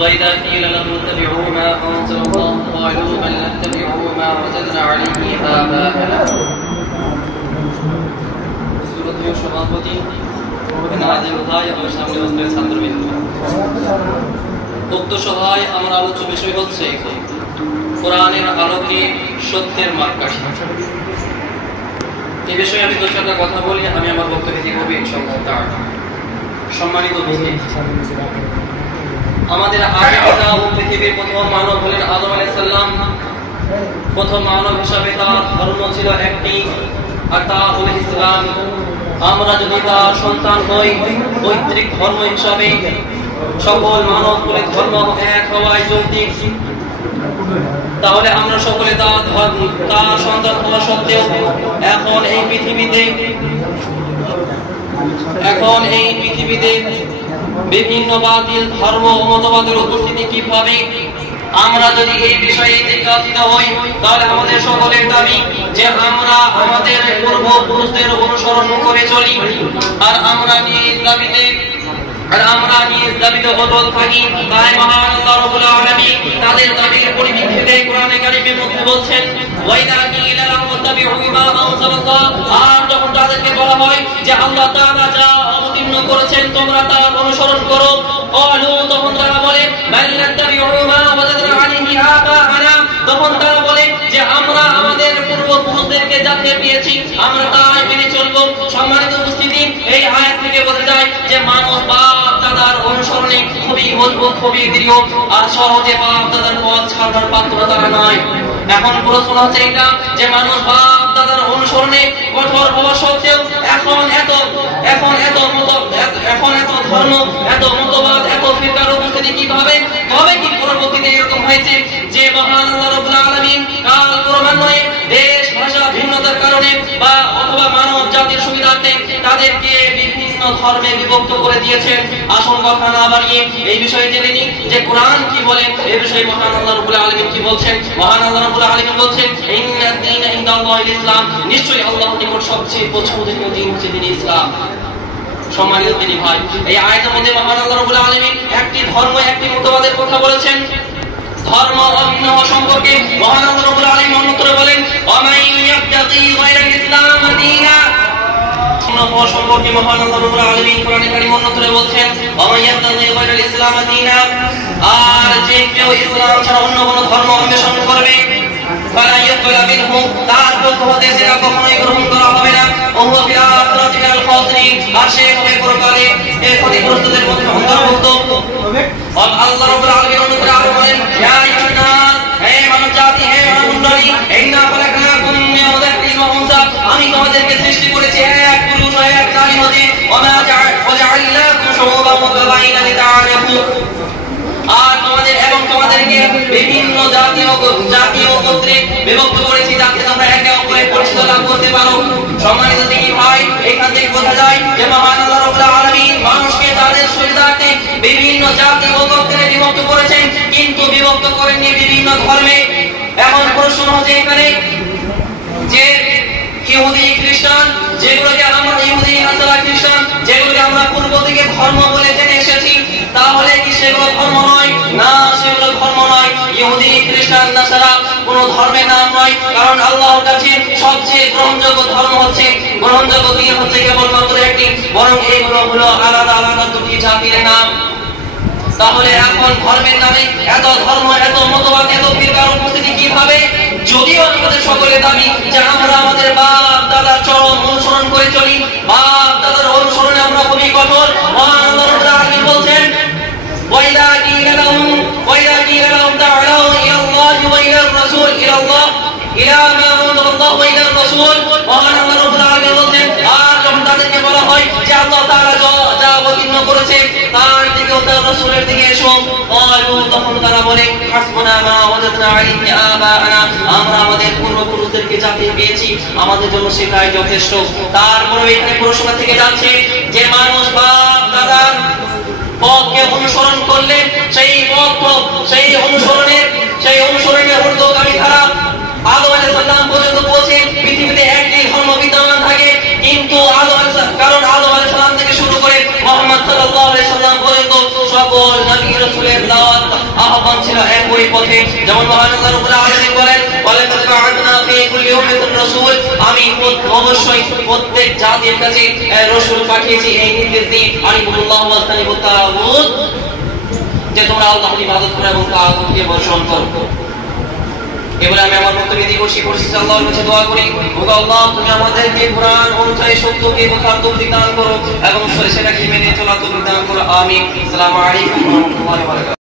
وإذا قيل لهم اتبعوا ما أنزل الله قالوا بل نتبع ما وجدنا عليه آباءنا সুরতীয় সভাপতি নাজির ভাই আমার সামনে উপস্থিত ছাত্রবৃন্দ, উক্ত সভায় আমার আলোচ্য বিষয় হচ্ছে কোরআনের আলোকে সত্যের মাপকাঠি। এই বিষয়ে আমি দু-চারটা কথা বলি, আমি আমার বক্তব্য দিতে হবে ইনশাআল্লাহ। সম্মানিত উপস্থিতি, আমাদের আগে পৃথিবীর প্রথম মানব হলেন আদম আলাইহিস সালাম। প্রথম মানব হিসাবে তার ধর্ম ছিল একটি, আর তা হল ইসলাম। আমরা যদি তার সন্তান হই, পৈতৃক ধর্ম হিসাবে সকল মানব কুলের ধর্ম এক হওয়ায় যৌক্তিক, তাহলে আমরা সকলে তার সন্তান হওয়া সত্ত্বেও এখন এই পৃথিবীতে বিভিন্ন বাতিল ধর্ম ও মতবাদের উপস্থিতি কিভাবে, আমরা যদি এই বিষয়ে জিজ্ঞাসিত হই, তাহলে আমাদের সকলের দাবি যে আমরা আমাদের পূর্বপুরুষদের অনুসরণ করে চলি, আর আমরা নিজ দাবিতে অটল থাকি। তাই মহান আল্লাহ রাব্বুল আলামিন তাদের দাবির পরিপ্রেক্ষিতে কোরআনে কারীমের মধ্যে বলছেন, ওয়াইদা কিলা লাহুম তাবিউ মা আনজালাল্লাহ, আর যখন তাদেরকে বলা হয় যে আল্লাহ তাআলা যা অবতীর্ণ করেছেন তোমরা তা অনুসরণ করো, ক্বালু, তখন তারা বলে, বাল নাত্তাবিউ মা ওয়াজাদনা আলাইহি আবা'ানা, তখন তারা বলে যে আমরা আমাদের পূর্বপুরুষদেরকে যা পেয়েছি আমরা তাই মেনে চলবো। সম্মানিত উপস্থিতি, এই আয়াত থেকে বোঝা যায় যে মানুষ বাপ দাদার অনুসরণে খুবই মজবুত, খুবই দৃঢ়, আর সহজে বাপ দাদার পথ ছাড়ার পাত্র তারা নয়। এখন প্রশ্ন হচ্ছে এটা যে মানুষ বাপ দাদার অনুসরণে কঠোর হওয়া সত্ত্বেও এখন এত ধর্ম, এত মতবাদ, এত ফিরকার উপস্থিতি কিভাবে? তবে কি পরবর্তীতে এরকম হয়েছে যে মহান আল্লাহ রাব্বুল আলামিন কাল ক্রমান্বয়ে দেশ ভাষা ভিন্নতার কারণে বা অথবা মানব জাতির সুবিধার্থে তাদেরকে বিভিন্ন ধর্মে বিভক্ত করে দিয়েছেন। আসল কথা না বাড়িয়ে এই বিষয়ে জেনে নিই যে কোরআন কি বলে। এই বিষয়ে মহান আল্লাহ রাব্বুল আলামিন কি বলছেন? মহান আল্লাহ রাব্বুল আলামিন বলছেন, ইন্নাদ দীনা ইনদাল্লাহিল ইসলাম, নিশ্চয়ই আল্লাহর নিকট সবচেয়ে পছন্দের দিন হচ্ছে দিন ইসলাম। সম্মানিত দিনী ভাই, এই আয়াতের মধ্যে মহান আল্লাহ রাব্বুল আলামিন একটি ধর্ম, একটি মতবাদের কথা বলেছেন। ধর্ম অভিন্ন সম্পর্কে মহান আল্লাহ রাব্বুল আলামিন অন্যত্র বলেন, ওয়ামাই ইয়াবতাগি গায়রাল ইসলাম দীনা, সম্পর্কে মহান আল্লাহ রাব্বুল আলামিন কোরআনে কারীম অন্যত্র বলছেন, ওয়ামাই ইয়াবতাগি গায়রাল ইসলাম দীনা, আর যে কেউ ইসলাম ছাড়া অন্য কোনো ধর্ম অন্বেষণ করবে, ফালা ইয়াকবাল মিনহু, তার পক্ষ হতে সেটা কখনোই গ্রহণ করা হবে না। ওয়া ফিল আখিরাতি মিনাল খাসিরিন, আর সে হবে পরকালে এর ক্ষতিগ্রস্তদের মধ্যে অন্তর্ভুক্ত। আল্লাহ রাব্বুল আলামিন অন্যত্র আরো বলেন, ইয়া আইয়ুহান নাস, হে মানব জাতি, হে মানবমণ্ডলী, ইন্না খালাকনাকুম মিন যাকারিন ওয়া উনসা, আমি তোমাদেরকে সৃষ্টি করেছি এক পুরুষ ও এক নারী হতে, ওয়া মা জাআলনাকুম শুউবান ওয়া কাবাইলা লিতাআরাফু, আর তোমাদেরকে বিভিন্ন জাতীয় গোত্রে বিভক্ত করেছি যাতে তোমরা একে অপরের পরিচিত লাভ করতে পারো। সম্মানিত দিনী ভাই, এখান থেকে বোঝা যায় যে মহান আল্লাহ রাব্বুল আলামিন মানুষকে তাদের সুবিধার্থে বিভিন্ন জাতি ও গোত্রে বিভক্ত করেছেন, কিন্তু বিভক্ত করেননি বিভিন্ন ধর্মে। এখন প্রশ্ন হচ্ছে এখানে যে ইহুদি খ্রিস্টান, যেগুলোকে আমরা ইহুদি নাসারা খ্রিস্টান, যেগুলোকে আমরা পূর্ব থেকে ধর্ম বলে জেনে এসেছি, তাহলে কি সেগুলো ধর্ম নয়? না, সেগুলো ধর্ম নয়। ইহুদি খ্রিস্টান নাসারা কোনো ধর্মের নাম নয়, কারণ আল্লাহর কাছে সবচেয়ে গ্রহণযোগ্য ধর্ম হচ্ছে, গ্রহণযোগ্য দিন হচ্ছে কেবলমাত্র একটি, বরং এগুলো হলো আলাদা আলাদা দুটি জাতির নাম। তাহলে এখন ধর্মের নামে এত ধর্ম, এত মতবাদ, এত ফিরকার উপস্থিতি কিভাবে? যদিও আমাদের সকলের দাবি যে আমরা আমাদের বাপ দাদার চরম অনুসরণ করে চলি, বাপ দাদার অনুসরণে আমরা খুবই কঠোর। মহান আল্লাহ রাব্বুল আলামিন বলছেন, ওয়াইদা কিলা লাহুম তাআলাউ ইলাল্লাহি ওয়া ইলার রাসূল, ইলা মা আনজালাল্লাহু ওয়া ইলার রাসূল, মহান আল্লাহ রাব্বুল আলামিন বলছেন, আর যখন তাদেরকে বলা হয় যে আল্লাহ তাআলা যা অবতীর্ণ করেছে তার দিকে ও তার রাসূলের দিকে এসো, ক্বালু, তখন তারা বলে, হাসবুনা মা ওয়াজাদনা আলাইহি আবা'ানা, আমরা আমাদের পূর্বপুরুষদেরকে যা পেয়েছি আমাদের জন্য সেটাই যথেষ্ট। তারপরে এখানে প্রশ্ন থেকে যাচ্ছে যে মানুষ বাপ দাদার পথকে অনুসরণ করলে সেই অনুসরণের ঊর্ধ্বগামী ধারা আদম আলাইহিস সালাম পর্যন্ত পৌঁছে পৃথিবীতে একটি ধর্ম বিদ্যমান থাকে, কিন্তু আদম আলাইহিস সালাম থেকে শুরু করে মুহাম্মদ সাল্লাল্লাহু আলাইহি সাল্লাম পর্যন্ত সকল নবী রাসূলের দাওয়াত আহ্বান ছিল একই পথে। যেমন মহান আল্লাহ রাব্বুল আলামিন বলেন, ওয়ালাকাদ বা'আথনা ফী কুল্লি উম্মাতিন রাসূল, আমি অবশ্যই প্রত্যেক জাতির কাছে রাসূল পাঠিয়েছি এই নির্দেশ দিয়ে, আনিবুল্লাহ ওয়া তানিবুত তাগুত, যে তোমরা আল্লাহর ইবাদত করো এবং তাগুতকে বর্জন করো। এবারে আমি আমার বক্তব্য দিয়ে করছি, আল্লাহর কাছে দোয়া করি, ও আল্লাহ তুমি আমাদেরকে কুরআন অনুযায়ী সত্যকে বোঝার তৌফিক দান করো এবং সেটাকে মেনে চলার তৌফিক দান করো। আমিন। আসসালামু আলাইকুম ওয়া রাহমাতুল্লাহি ওয়া বারাকাতুহু।